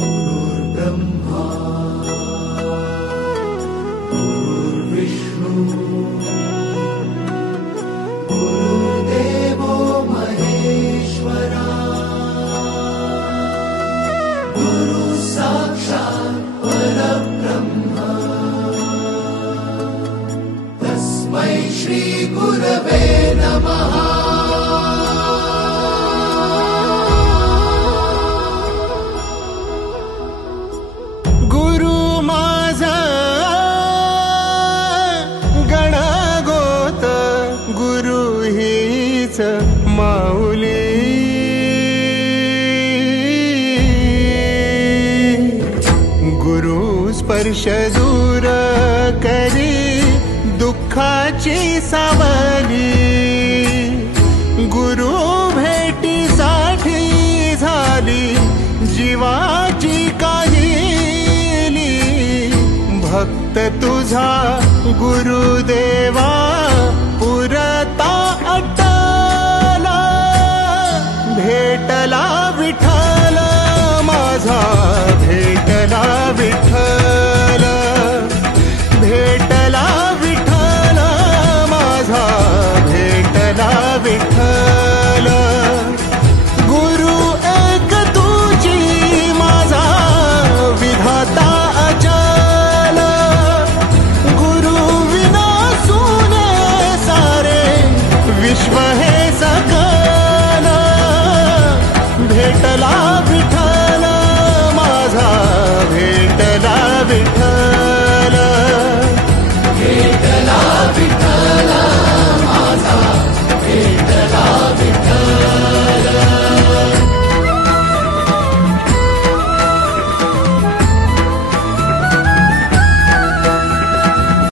गुरुर्ब्रह्मा गुरुर्विष्णु गुरुर्देवो महेश्वरा गुरु साक्षात् परब्रह्म तस्मै श्री गुरवे नमः। माऊली गुरु स्पर्श दूर करी दुःखाची सावली गुरु भेटीसाठी झाली जीवाची काहिली भक्त तुझा गुरुदेवा